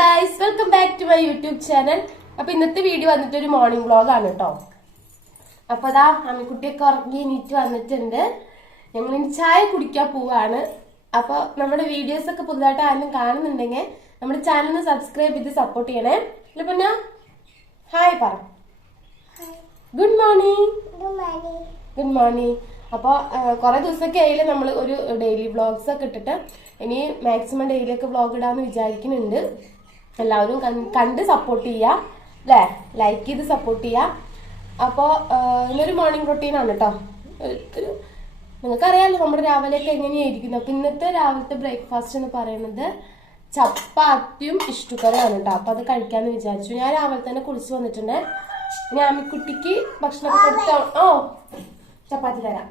Guys, welcome back to my YouTube channel. അപ്പൊ ഇന്നത്തെ video വന്നിട്ട് ഒരു മോർണിംഗ് വ്ളോഗ് ആണ് കേട്ടോ. അപ്പൊ അതാ അമ്മിക്കുട്ടിയൊക്കെ ഉറങ്ങി എണീറ്റ് വന്നിട്ടുണ്ട്. ഞങ്ങൾ ഇനി ചായ കുടിക്കാൻ പോവാണ്. അപ്പൊ നമ്മുടെ വീഡിയോസ് ഒക്കെ പുതുതായിട്ട് ആരും കാണുന്നുണ്ടെങ്കിൽ നമ്മുടെ ചാനൽ സബ്സ്ക്രൈബ് ചെയ്ത് സപ്പോർട്ട് ചെയ്യണേ. അല്ല പിന്നെ ഹായ് പറ. Good morning. Good morning. അപ്പോൾ കുറെ ദിവസമൊക്കെ ആയില്ലേ നമ്മൾ ഒരു ഡെയിലി വ്ളോഗ്സ് ഒക്കെ ഇട്ടിട്ട്. ഇനി മാക്സിമം ഡെയിലി ഒക്കെ വ്ളോഗ് ഇടാന്ന് വിചാരിക്കുന്നുണ്ട്. എല്ലാവരും കണ്ട് സപ്പോർട്ട് ചെയ്യുക അല്ലേ, ലൈക്ക് ചെയ്ത് സപ്പോർട്ട് ചെയ്യുക. അപ്പോൾ ഇന്നൊരു മോർണിംഗ് റൊട്ടീനാണ് കേട്ടോ. നിങ്ങൾക്കറിയാമല്ലോ നമ്മുടെ രാവിലെയൊക്കെ എങ്ങനെയായിരിക്കുന്നു. അപ്പം ഇന്നത്തെ രാവിലത്തെ ബ്രേക്ക്ഫാസ്റ്റ് എന്ന് പറയുന്നത് ചപ്പാത്തിയും ഇഷ്ടുക്കറിയാണ് കേട്ടോ. അപ്പം അത് കഴിക്കാമെന്ന് വിചാരിച്ചു. ഞാൻ രാവിലെ തന്നെ കുളിച്ച് വന്നിട്ടുണ്ട്. ഇനി ആമിക്കുട്ടിക്ക് ഭക്ഷണമൊക്കെ കൊടുത്ത ചപ്പാത്തി തരാം.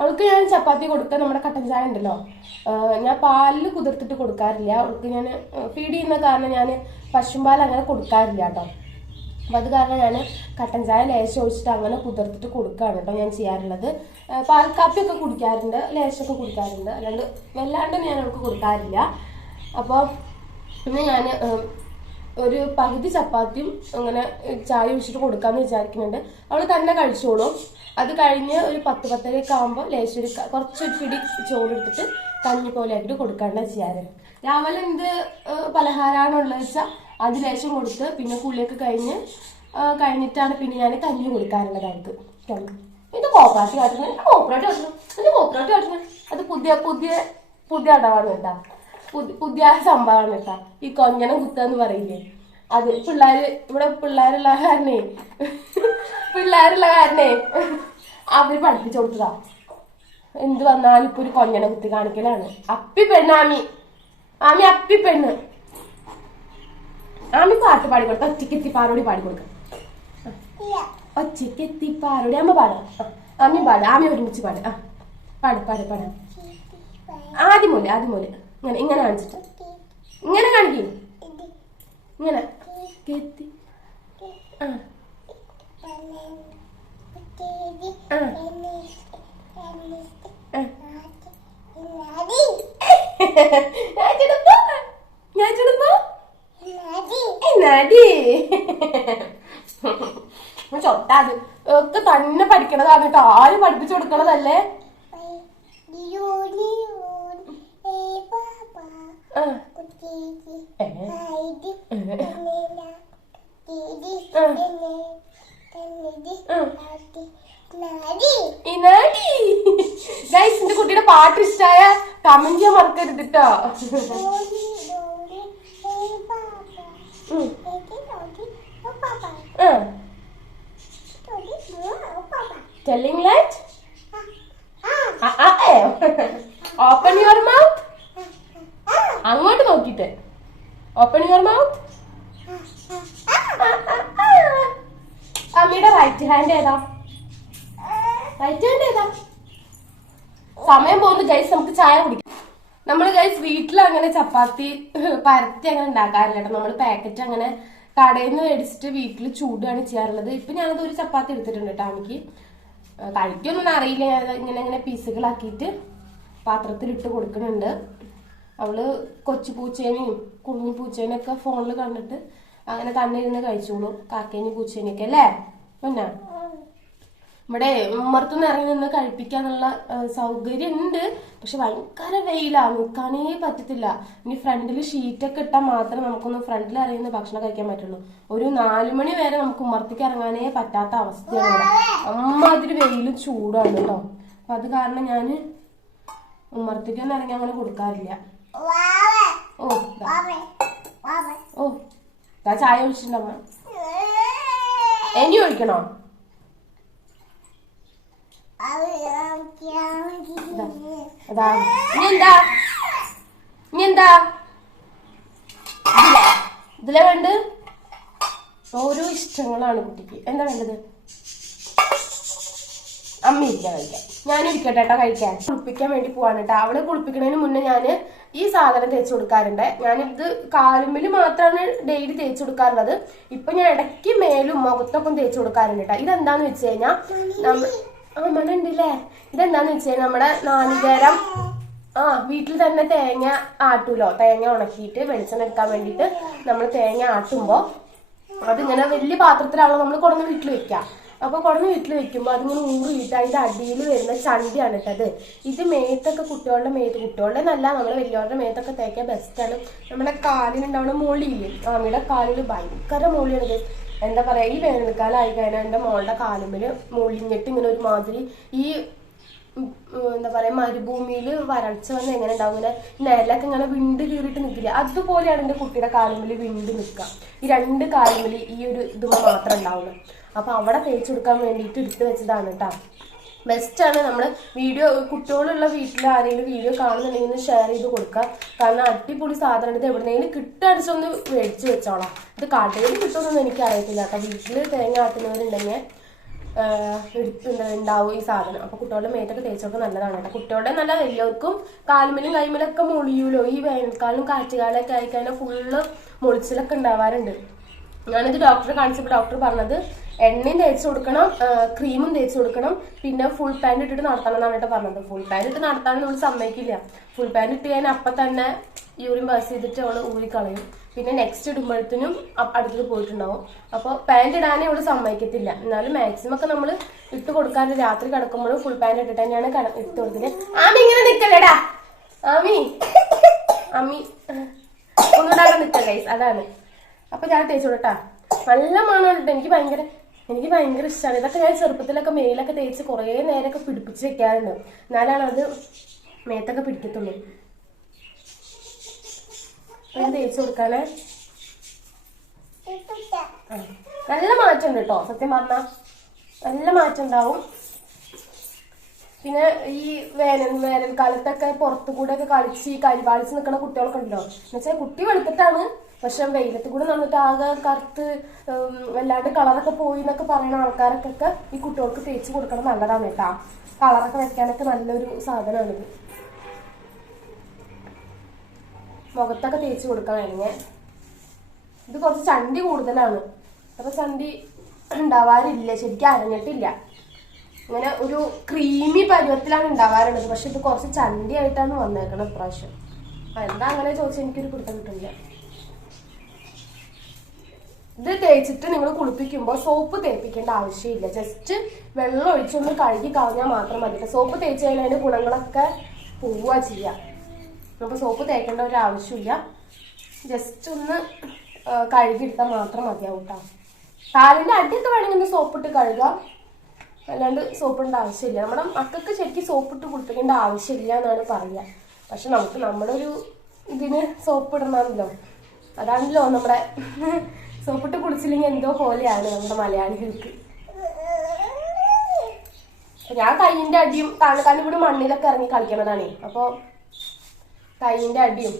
അവൾക്ക് ഞാൻ ചപ്പാത്തി കൊടുക്കുക. നമ്മുടെ കട്ടൻ ചായ ഉണ്ടല്ലോ, ഞാൻ പാലിൽ കുതിർത്തിട്ട് കൊടുക്കാറില്ല. അവൾക്ക് ഞാൻ ഫീഡ് ചെയ്യുന്ന കാരണം ഞാൻ പശുമ്പാൽ അങ്ങനെ കൊടുക്കാറില്ല കേട്ടോ. അപ്പം അത് കാരണം ഞാൻ കട്ടൻ ചായ ലേശം ഒഴിച്ചിട്ട് അങ്ങനെ കുതിർത്തിട്ട് കൊടുക്കുകയാണ് കേട്ടോ ഞാൻ ചെയ്യാറുള്ളത്. പാൽ കാപ്പിയൊക്കെ കുടിക്കാറുണ്ട്, ലേശമൊക്കെ കുടിക്കാറുണ്ട്, വല്ലാണ്ട് ഞാൻ അവൾക്ക് കൊടുക്കാറില്ല. അപ്പോൾ പിന്നെ ഞാൻ ഒരു പകുതി ചപ്പാത്തിയും അങ്ങനെ ചായ ഒഴിച്ചിട്ട് കൊടുക്കാമെന്ന് വിചാരിക്കുന്നുണ്ട്. അവൾ തന്നെ കഴിച്ചോളും. അത് കഴിഞ്ഞ് ഒരു 10-10:30 ആകുമ്പോൾ ലേശം കുറച്ചൊരു പിടി ചോറെടുത്തിട്ട് കഞ്ഞി പോലെ ആക്കിയിട്ട് കൊടുക്കാണ്ട് ചെയ്യാറ്. രാവിലെ എന്ത് പലഹാരമാണുള്ളത് വെച്ചാൽ അത് ലേശം കൊടുത്ത് പിന്നെ കുളിയൊക്കെ കഴിഞ്ഞിട്ടാണ് പിന്നെ ഞാൻ കഞ്ഞി കൊടുക്കാറുള്ളത് അവർക്ക്. ഇത് കോപ്പറാട്ടി കാട്ടുന്നത്, അത് പുതിയ അടവാണ് കേട്ടാ, പുതിയ സംഭവമാണ് കേട്ടാ. ഈ കൊഞ്ഞനം കുത്താന്ന് പറയില്ലേ അത്. ഇവിടെ പിള്ളേരുള്ള കാരണേ അവര് പഠിപ്പിച്ചു കൊടുത്തതാ. എന്ത് വന്നാലും ഇപ്പൊ ഒരു കൊഞ്ഞനെ കുത്തി കാണിക്കലാണ്. അപ്പി പെണ്ണ് ആമി അപ്പി പെണ്ണ്. ആമി പാട്ട് പാടി കൊടുത്ത ഒറ്റക്കെത്തിപ്പാറോടി പാടി കൊടുക്ക. ഒറ്റക്കെത്തിപ്പാറോടി അമ്മ പാടാം. ആമി പാട്, ആമി ഒരുമിച്ച് പാട്. പാട് ആദ്യം പോലെ ഇങ്ങനെ കാണിച്ചിട്ട് ഇങ്ങനെ കാണിക്കും. ഇങ്ങനെ കെത്തി ചൊട്ടാത് ഒക്കെ തന്നെ പഠിക്കണതാണ് കേട്ടോ. ആരും പഠിപ്പിച്ചു കൊടുക്കണതല്ലേ. എന്റെ കുട്ടിയുടെ പാട്ട് ഇഷ്ടായ കമന്റ് ചെയ്യാൻ മറക്കരുത് കേട്ടോ. Telling light? Open your mouth. അങ്ങോട്ട് നോക്കിട്ട് ഓപ്പൺ യുവർ മൗത്ത്. അമ്മയുടെ റൈറ്റ് ഹാൻഡ് ഏതാ? സമയം പോകുന്നു ഗൈസ്, നമുക്ക് ചായ കുടിക്കാം. നമ്മൾ ഗൈസ് വീട്ടിൽ അങ്ങനെ ചപ്പാത്തി പരത്തി അങ്ങനെ ഉണ്ടാക്കാറില്ല കേട്ടോ. നമ്മൾ പാക്കറ്റ് അങ്ങനെ കടയിൽ നിന്ന് മേടിച്ചിട്ട് വീട്ടിൽ ചൂടാണ് ചെയ്യാറുള്ളത്. ഇപ്പൊ ഞാനത് ഒരു ചപ്പാത്തി എടുത്തിട്ടുണ്ട് കേട്ടോ. എനിക്ക് കഴിക്കൊന്നും അറിയില്ല. ഞാൻ ഇങ്ങനെ പീസുകളാക്കിയിട്ട് പാത്രത്തിലിട്ട് കൊടുക്കുന്നുണ്ട്. അവള് കൊച്ചു പൂച്ചേനെയും കുഞ്ഞു പൂച്ചേനെയും ഒക്കെ ഫോണിൽ കണ്ടിട്ട് അങ്ങനെ തന്നെ ഇരുന്ന് കഴിച്ചോളും. കാക്കേനെയും പൂച്ചേനെയൊക്കെ അല്ലേ. പിന്നെ ഇവിടെ ഉമ്മറത്തുനിന്ന് ഇറങ്ങി നിന്ന് കഴിപ്പിക്കാന്നുള്ള സൗകര്യം ഉണ്ട്. പക്ഷെ ഭയങ്കര വെയിലാണ്, നിൽക്കാനേ പറ്റത്തില്ല. ഇനി ഫ്രണ്ടിൽ ഷീറ്റൊക്കെ ഇട്ടാൽ മാത്രമേ നമുക്കൊന്ന് ഫ്രണ്ടിൽ ഇറങ്ങുന്ന ഭക്ഷണം കഴിക്കാൻ പറ്റുള്ളൂ. ഒരു 4 മണി വരെ നമുക്ക് ഉമ്മറത്തേക്ക് ഇറങ്ങാനേ പറ്റാത്ത അവസ്ഥയാണ്. അമ്മാതിരി വെയിലും ചൂടാണ് കേട്ടോ. അപ്പൊ അത് കാരണം ഞാൻ ഉമ്മറത്തേക്കൊന്നും ഇറങ്ങി അങ്ങനെ കൊടുക്കാറില്ല. ചായ ഒഴിച്ചിട്ടുണ്ടമ്മ. ഇനി ഒഴിക്കണോ? ഇനി എന്താ ഇതിലെ വേണ്ട? ഓരോ ഇഷ്ടങ്ങളാണ് കുട്ടിക്ക്. എന്താ വേണ്ടത്? അമ്മ ഇരിക്കാൻ കഴിക്കാം, ഞാനും ഇരിക്കട്ടെ കേട്ടോ കഴിക്കാൻ. കുളിപ്പിക്കാൻ വേണ്ടി പോവാണ് കേട്ടോ. അവളെ കുളിപ്പിക്കുന്നതിന് മുന്നേ ഞാൻ ഈ സാധനം തേച്ച് കൊടുക്കാറുണ്ട്. ഞാനിത് കാലുമ്പിൽ മാത്രമാണ് ഡെയിലി തേച്ച് കൊടുക്കാറുള്ളത്. ഇപ്പൊ ഞാൻ ഇടയ്ക്ക് മേലും മുഖത്തൊക്കെ തേച്ച് കൊടുക്കാറുണ്ട് കേട്ടോ. ഇതെന്താന്ന് വെച്ച് കഴിഞ്ഞാൽ മണ ഉണ്ടല്ലേ. ഇതെന്താന്ന് വെച്ച് കഴിഞ്ഞാൽ നമ്മുടെ നാളികേരം വീട്ടിൽ തന്നെ തേങ്ങ ആട്ടൂലോ, തേങ്ങ ഉണക്കിയിട്ട് വെളിച്ചെണ്ണ എടുക്കാൻ വേണ്ടിയിട്ട് നമ്മൾ തേങ്ങ ആട്ടുമ്പോ അതിങ്ങനെ വലിയ പാത്രത്തിലാണല്ലോ നമ്മൾ കൊണ്ടുവന്ന് വീട്ടിൽ വെക്കാം. അപ്പൊ കൊണ്ടുവന്ന് വീട്ടിൽ വെക്കുമ്പോൾ അതിങ്ങനെ ഊറിയിട്ട് അതിന്റെ അടിയിൽ വരുന്ന ചണ്ടിയാണ് ഇട്ടത്. ഇത് മേത്തൊക്കെ കുട്ടികളുടെ നല്ല നമ്മളെ വലിയവരുടെ മേത്തൊക്കെ തേക്കാൻ ബെസ്റ്റാണ്. നമ്മുടെ കാലിനുണ്ടാവുന്ന മോളിയില്ലേ, ആമിയുടെ കാലിൽ ഭയങ്കര മോളിയാണ്. എന്താ പറയാ, ഈ വേനൽക്കാലം ആയി കഴിഞ്ഞാൽ എന്റെ മോളുടെ കാലുമ്പില് മൊളിഞ്ഞിട്ട് ഇങ്ങനെ ഒരുമാതിരി ഈ എന്താ പറയാ മരുഭൂമിയിൽ വരൾച്ച വന്ന് എങ്ങനെ ഉണ്ടാവും, ഇങ്ങനെ നിലൊക്കെ ഇങ്ങനെ വിണ്ട് കീറിയിട്ട് നിൽക്കില്ല, അതുപോലെയാണ് എന്റെ കുട്ടിയുടെ കാലുമ്പിൽ വിണ്ട് നിൽക്കുക. ഈ രണ്ട് കാലുമ്പിൽ ഈ ഒരു ഇതുമ മാത്രം ഉണ്ടാവുന്നത്. അപ്പൊ അവിടെ തേച്ച് കൊടുക്കാൻ വേണ്ടിയിട്ട് എടുത്തു വെച്ചതാണ് കേട്ടോ. ബെസ്റ്റാണ്. നമ്മൾ വീഡിയോ കുട്ടികളുള്ള വീട്ടിൽ ആരെങ്കിലും വീഡിയോ കാണുന്നുണ്ടെങ്കിൽ ഷെയർ ചെയ്ത് കൊടുക്കുക. കാരണം അടിപൊളി സാധനം. ഇത് എവിടെന്നെങ്കിലും കിട്ടടിച്ചൊന്ന് മേടിച്ച് വെച്ചോളാം. ഇത് കടയിൽ കിട്ടുമെന്നൊന്നും എനിക്ക് അറിയത്തില്ല കേട്ടോ. വീട്ടിൽ തേങ്ങ ആട്ടുന്നവരുണ്ടെങ്കിൽ ഉണ്ടാവും ഈ സാധനം. അപ്പൊ കുട്ടികളുടെ മേത്തൊക്കെ തേച്ചൊക്കെ നല്ലതാണ് കേട്ടോ. കുട്ടികളുടെ നല്ല വലിയവർക്കും കാലുമലും കൈമലൊക്കെ മൊളിയൂലോ. ഈ വേനൽക്കാലം കാറ്റുകാലൊക്കെ ആയിക്കഴിഞ്ഞാൽ ഫുള്ള് മൊളിച്ചിലൊക്കെ ഉണ്ടാവാറുണ്ട്. ഞാനിത് ഡോക്ടറെ കാണിച്ചപ്പോൾ ഡോക്ടർ പറഞ്ഞത് എണ്ണയും തേച്ച് കൊടുക്കണം, ക്രീമും തേച്ച് കൊടുക്കണം, പിന്നെ ഫുൾ പാൻറ് ഇട്ടിട്ട് നടത്തണം എന്നാണ് കേട്ടോ പറഞ്ഞത്. ഫുൾ പാൻറ് ഇട്ട് നടത്താൻ നമ്മൾ സമ്മതിക്കില്ല. ഫുൾ പാൻറ് ഇട്ട് കഴിഞ്ഞാൽ അപ്പം തന്നെ യൂറിൻ പാസ് ചെയ്തിട്ട് അവള് ഊരിക്കളയും. പിന്നെ നെക്സ്റ്റ് ഇടുമ്പോഴത്തേനും അടുത്തത് പോയിട്ടുണ്ടാവും. അപ്പോൾ പാൻറ് ഇടാനേ അവള് സമ്മതിക്കത്തില്ല. എന്നാലും മാക്സിമം ഒക്കെ നമ്മൾ ഇട്ട് കൊടുക്കാൻ രാത്രി കിടക്കുമ്പോഴും ഫുൾ പാൻറ് ഇട്ടിട്ട് തന്നെയാണ് ഇട്ട് കൊടുക്കുന്നത്. ആമി ഇങ്ങനെ നിൽക്കല്ലേടാ, ആമി ഒന്നുകൂടെ നിൽക്കല്ലേ, അതാണ്. അപ്പൊ ഞാൻ തേച്ച് കൊടുട്ടാ. നല്ല മണമാണ് കേട്ടോ. എനിക്ക് ഭയങ്കര ഇഷ്ടമാണ്. ഇതൊക്കെ ഞാൻ ചെറുപ്പത്തിലൊക്കെ മേലൊക്കെ തേച്ച് കുറേ നേരമൊക്കെ പിടിപ്പിച്ച് വെക്കാറുണ്ട്. എന്നാലാണ് അത് മേത്തൊക്കെ പിടിക്കത്തുള്ളൂ. തേച്ച് കൊടുക്കാനേ നല്ല മാറ്റം ഉണ്ട് കേട്ടോ. സത്യം പറഞ്ഞാൽ നല്ല മാറ്റം ഉണ്ടാവും. പിന്നെ ഈ വേനൽക്കാലത്തൊക്കെ പുറത്തു കൂടെ ഒക്കെ കളിച്ച് ഈ കരിവാളിച്ച് നിൽക്കുന്ന കുട്ടികളൊക്കെ ഉണ്ടല്ലോ. എന്നുവെച്ചാൽ കുട്ടി വെളുത്തിട്ടാണ്, പക്ഷെ വെയിലത്ത് കൂടെ നടന്നിട്ട് ആകെ കറുത്ത് വല്ലാണ്ട് കളറൊക്കെ പോയി എന്നൊക്കെ പറയുന്ന ആൾക്കാർക്കൊക്കെ ഈ കുട്ടികൾക്ക് തേച്ച് കൊടുക്കണം നല്ലതാണ് കേട്ടാ. കളറൊക്കെ വെക്കാനൊക്കെ നല്ലൊരു സാധനമാണിത്. മുഖത്തൊക്കെ തേച്ച് കൊടുക്കാൻ വേണമെങ്കിൽ. ഇത് കുറച്ച് ചണ്ടി കൂടുതലാണ്. അപ്പൊ ചണ്ടി ഉണ്ടാവാറില്ല, ശരിക്കും അരഞ്ഞിട്ടില്ല. ഇങ്ങനെ ഒരു ക്രീമി പരുവത്തിലാണ് ഉണ്ടാവാറുള്ളത്. പക്ഷെ ഇത് കുറച്ച് ചണ്ടി ആയിട്ടാണ് വന്നേക്കണം ഇപ്രാവശ്യം. എന്താ അങ്ങനെ ചോദിച്ചാൽ എനിക്കൊരു പിടുത്തം കിട്ടില്ല. ഇത് തേച്ചിട്ട് നിങ്ങൾ കുളിപ്പിക്കുമ്പോൾ സോപ്പ് തേപ്പിക്കേണ്ട ആവശ്യമില്ല. ജസ്റ്റ് വെള്ളം ഒഴിച്ചൊന്ന് കഴുകി കളഞ്ഞാൽ മാത്രം മതി. സോപ്പ് തേച്ച് കഴിഞ്ഞാൽ അതിന്റെ ഗുണങ്ങളൊക്കെ പോവുക ചെയ്യാം. അപ്പൊ സോപ്പ് തേക്കേണ്ട ഒരു ആവശ്യമില്ല. ജസ്റ്റ് ഒന്ന് കഴുകിയെടുത്താൽ മാത്രം മതിയാവും കേട്ടോ. കാലിന്റെ അടിയൊക്കെ വേണമെങ്കിൽ ഒന്ന് സോപ്പിട്ട് കഴുകാം, അല്ലാണ്ട് സോപ്പിടേണ്ട ആവശ്യമില്ല. നമ്മുടെ മക്കൾക്ക് ശരിക്കും സോപ്പിട്ട് കുളിപ്പിക്കേണ്ട ആവശ്യമില്ല എന്നാണ് പറയുക. പക്ഷെ നമുക്ക് നമ്മുടെ ഒരു ഇതിന് സോപ്പ് ഇടണമല്ലോ. അതാണല്ലോ നമ്മുടെ സോപ്പിട്ട് കുളിച്ചില്ലെങ്കിൽ എന്തോ പോലെയാണ് നമ്മുടെ മലയാളികൾക്ക്. ഞാൻ കൈയിന്റെ അടിയും കാരണം ഇവിടെ മണ്ണിലൊക്കെ ഇറങ്ങി കളിക്കണതാണ്. അപ്പോൾ കൈയിന്റെ അടിയും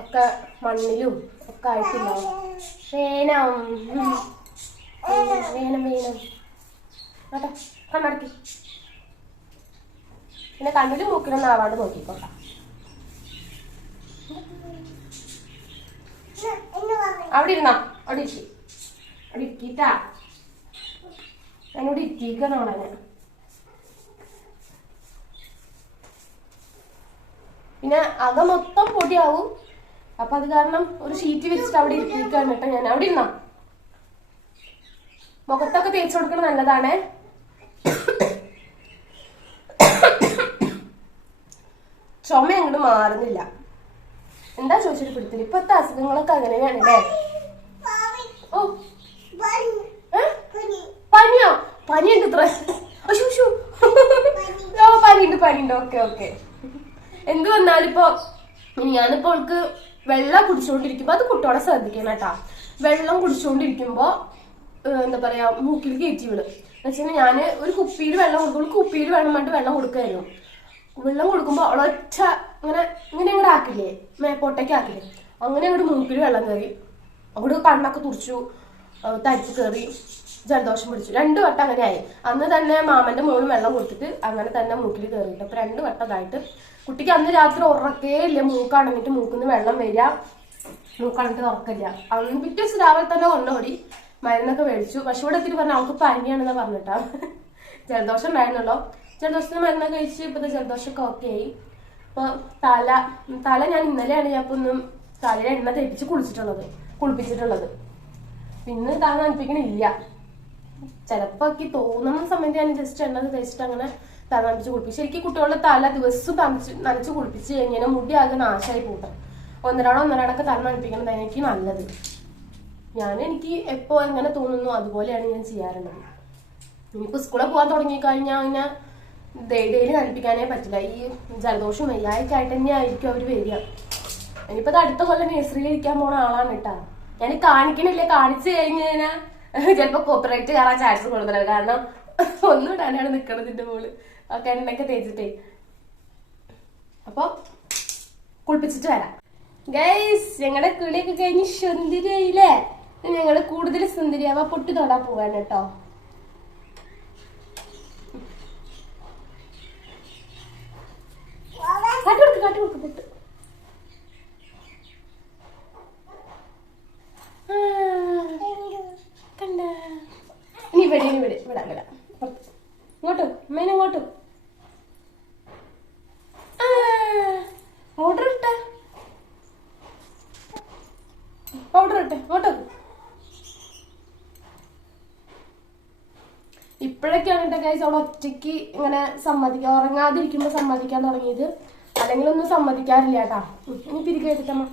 ഒക്കെ മണ്ണിലും ഒക്കെ ആയിട്ടുണ്ടാവും. വേണം വേണം വേണം കേട്ടോ. കണ്ണടക്കി. പിന്നെ കണ്ണിലും മൂക്കിലൊന്നും ആവാണ്ട് നോക്കിക്കോട്ടെ. അവിടെ ഇരുന്നാ, അവിടെ ഇരിക്കിട്ടാ. എന്നോട് ഇരിക്കണോളെ. പിന്നെ അകം മൊത്തം പൊടിയാവും. അപ്പൊ അത് കാരണം ഒരു ഷീറ്റ് വെച്ചിട്ട് അവിടെ ഇരിക്കാണ് കേട്ടോ ഞാൻ. അവിടെ ഇരുന്നാ. മുഖത്തൊക്കെ തേച്ച് കൊടുക്കുന്നത് നല്ലതാണ്. ചുമ അങ്ങോട്ട് മാറുന്നില്ല. എന്താ ചോദിച്ചിട്ട് പിടിത്തില്ല. ഇപ്പത്തെ അസുഖങ്ങളൊക്കെ അങ്ങനെയാണ് അല്ലേ? ഓ പനിയോ? പനിയുണ്ട് ഇത്ര. പനിയുണ്ട്. ഓക്കെ. എന്ത് വന്നാലും ഇപ്പൊ ഞാനിപ്പോ അവൾക്ക് വെള്ളം കുടിച്ചോണ്ടിരിക്കുമ്പോ അത് കുട്ടിയോടെ ശ്രദ്ധിക്കണം കേട്ടാ. വെള്ളം കുടിച്ചോണ്ടിരിക്കുമ്പോ എന്താ പറയാ മൂക്കിൽ കയറ്റി വിടും. എന്നുവെച്ചാൽ ഞാന് ഒരു കുപ്പിയിൽ വെള്ളം കൊടുക്കുമ്പോൾ കുപ്പിയിൽ വെള്ളം വേണ്ടി വെള്ളം കൊടുക്കായിരുന്നു. വെള്ളം കൊടുക്കുമ്പോ അവളൊറ്റ ഇങ്ങനെ അങ്ങോട്ട് ആക്കില്ലേ, മേപ്പോട്ടേക്ക് ആക്കില്ലേ, അങ്ങനെ അങ്ങോട്ട് മൂക്കിൽ വെള്ളം കയറി. അവിടെ കണ്ണൊക്കെ തുറച്ചു, തരിച്ച് കയറി, ജലദോഷം പിടിച്ചു. 2 വട്ടം അങ്ങനെയായി. അന്ന് തന്നെ മാമന്റെ മോള് വെള്ളം കൊടുത്തിട്ട് അങ്ങനെ തന്നെ മൂക്കിൽ കയറിയിട്ട് അപ്പൊ 2 വട്ടമായിട്ട് കുട്ടിക്ക് അന്ന് രാത്രി ഉറക്കേ ഇല്ല. മൂക്കടങ്ങിട്ട് മൂക്കിന്ന് വെള്ളം വരിക, മൂക്കടങ്ങിട്ട് ഉറക്കില്ല. അന്ന് പിറ്റേ ദിവസം രാവിലെ തന്നെ കൊണ്ടോടി മരുന്നൊക്കെ മേടിച്ചു. പക്ഷെ ഇവിടെ എത്തിയിട്ട് പറഞ്ഞ അവൾക്ക് പനിയാണെന്ന് പറഞ്ഞിട്ടാ. ജലദോഷം ഉണ്ടായിരുന്നല്ലോ. ജലദോഷത്തിന് മരുന്നൊക്കെ കഴിച്ച് ഇപ്പത്തെ ജലദോഷമൊക്കെ ഓക്കെ ആയി. അപ്പൊ തല ഞാൻ ഇന്നലെയാണ് ഞാൻ ഇപ്പൊ ഒന്നും തലയിൽ എണ്ണ തേപ്പിച്ച് കുളിപ്പിച്ചിട്ടുള്ളത്. പിന്നെ തല നനപ്പിക്കണില്ല. ചിലപ്പോ എനിക്ക് തോന്നുന്ന സമയത്ത് ഞാൻ ജസ്റ്റ് എണ്ണ തേച്ചിട്ട് അങ്ങനെ തല നനപ്പിച്ച് കുളിപ്പിച്ചു. ശരിക്കും കുട്ടികളുടെ തല ദിവസവും നനച്ച് കുളിപ്പിച്ച് കഴിഞ്ഞാൽ മുടി ആകെ നാശമായി പോട്ടെ. ഒന്നരാടൊക്കെ തല നനപ്പിക്കണത് എനിക്ക് നല്ലത്. എനിക്ക് എപ്പോ എങ്ങനെ തോന്നുന്നു അതുപോലെയാണ് ഞാൻ ചെയ്യാറുള്ളത്. ഇനിയിപ്പോ സ്കൂളിൽ പോകാൻ തുടങ്ങി കഴിഞ്ഞാൽ പിന്നെ ഡെയിലി നനപ്പിക്കാനേ പറ്റില്ല. ഈ ജലദോഷം വയ്യായൊക്കെ ആയിട്ട് തന്നെ ആയിരിക്കും അവര് വരിക. ഇനിയിപ്പോ അടുത്ത കൊല്ലം നഴ്സറിയിൽ ഇരിക്കാൻ പോണ ആളാണ് കേട്ടാ. ഞാൻ കാണിക്കണില്ല, കാണിച്ചു കഴിഞ്ഞാൽ ചിലപ്പോ കോപ്പറേറ്റ് കയറാൻ ചാൻസ് കൂടുതലാണ്. കാരണം ഒന്നും ഇടാനാണ് നിക്കണതിന്റെ മോള് ഒക്കെ എണ്ണയൊക്കെ തേച്ചിട്ടേ. അപ്പൊ കുളിപ്പിച്ചിട്ട് വരാം ഗൈസ്. ഞങ്ങളുടെ കിളിയൊക്കെ കഴിഞ്ഞ് സുന്ദരിയായില്ലേ? ഞങ്ങള് കൂടുതൽ സുന്ദരിയാവാ പൊട്ടി തൊടാൻ പോവാൻ കേട്ടോ. കാട്ടുകൊടുക്ക് പൊട്ട്. കണ്ട ഇനി ഇവിടെ ഇങ്ങോട്ടും അമ്മേനെ ഇങ്ങോട്ടും. പൗഡർ ഇട്ടെ ഇങ്ങോട്ടോ. ഇപ്പോഴൊക്കെയാണ് കേട്ടോ ഗൈസ് അവൾ ഒറ്റയ്ക്ക് ഇങ്ങനെ ഉറങ്ങാതിരിക്കുമ്പോ സമ്മതിക്കാൻ തുടങ്ങിയത്. അല്ലെങ്കിൽ ഒന്നും സമ്മതിക്കാറില്ല കേട്ടാ. ഇനി പിരികെടുത്തമ്മ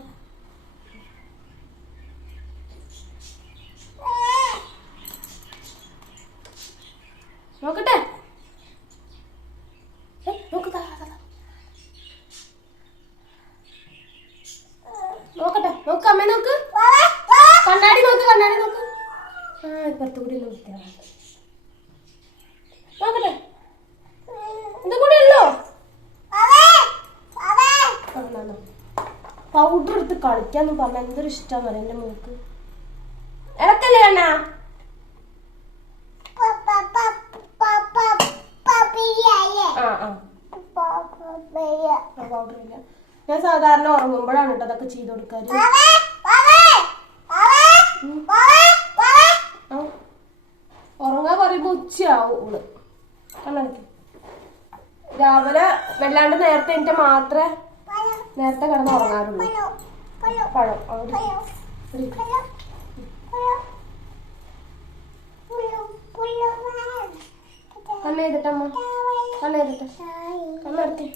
നോക്കട്ടെ. നോക്ക് അമ്മ നോക്ക്. കണ്ണാടി നോക്ക്. ഇപ്പുറത്തുകൂടി നോക്കട്ടെ. ഇതും കൂടി ഉള്ളോ? പൗഡർ എടുത്ത് കളിക്കാന്ന് പറഞ്ഞ എന്തൊരു ഇഷ്ടം എന്റെ മോക്ക്. ഇടക്കല്ലേ കണ്ണാ? ഞാൻ സാധാരണ ഉറങ്ങുമ്പോഴാണ് കേട്ടോ അതൊക്കെ ചെയ്ത് കൊടുക്കാറ്. ഉറങ്ങാൻ പറയുമ്പോ ഉച്ചയാവും ഓള്. രാവിലെ വല്ലാണ്ട് നേരത്തെ എനിക്ക് മാത്രമേ നേരത്തെ കിടന്ന് ഉറങ്ങാറുള്ളൂ. പഴം കണ്ണെഴുതിട്ടമ്മ കണ്ണെഴുതിട്ടെ. കണ്ണടക്കി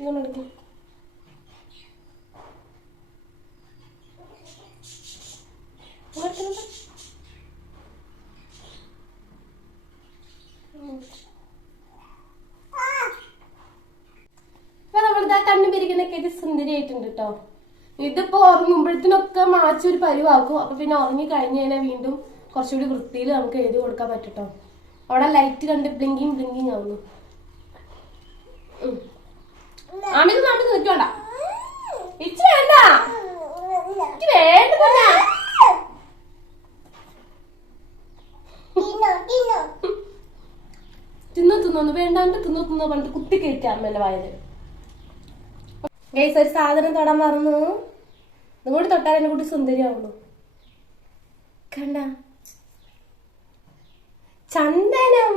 ഇതൊന്നെടുക്കി. നമ്മളിതാ കണ്ണു പിരിക്കുന്നൊക്കെ ഇത് സുന്ദരിയായിട്ടുണ്ട് കേട്ടോ. ഇതിപ്പോ ഉറങ്ങുമ്പോഴത്തേനൊക്കെ മാച്ചൊരു പരിവാക്കും. അപ്പൊ പിന്നെ ഉറങ്ങി കഴിഞ്ഞ് കഴിഞ്ഞാൽ വീണ്ടും കുറച്ചുകൂടി വൃത്തിയിൽ നമുക്ക് എഴുതി കൊടുക്കാൻ പറ്റട്ടോ. അവിടെ ലൈറ്റ് കണ്ട് ബ്ലിങ്കിങ് ആവുന്നു. അമിത് നിൽക്കണ്ട. ഇച്ച് വേണ്ട തിന്നു വേണ്ടാണ്ട് തിന്നു പറഞ്ഞിട്ട് കുത്തി കയറ്റാം അമ്മേന്റെ വായത്. ഗൈസ് ഒരു സാധനം തൊടാൻ മറന്നു. ഇതുകൊണ്ട് തൊട്ടാൽ എന്നെ കൂട്ടി സുന്ദരിയാവുള്ളൂ. കണ്ട ചന്ദനം.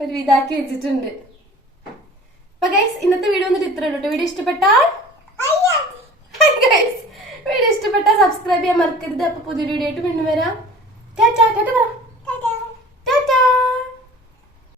ഒരു വിധാക്കി വെച്ചിട്ടുണ്ട്. അപ്പൊ ഗൈസ് ഇന്നത്തെ വീഡിയോ വന്നിട്ട് ഇത്രേ ഉള്ളൂ. വീഡിയോ ഇഷ്ടപ്പെട്ടാൽ സബ്സ്ക്രൈബ് ചെയ്യാൻ മറക്കരുത്. അപ്പൊ പുതിയൊരു വീഡിയോ ആയിട്ട് വീണ്ടും വരാം. ടാറ്റാ പറ.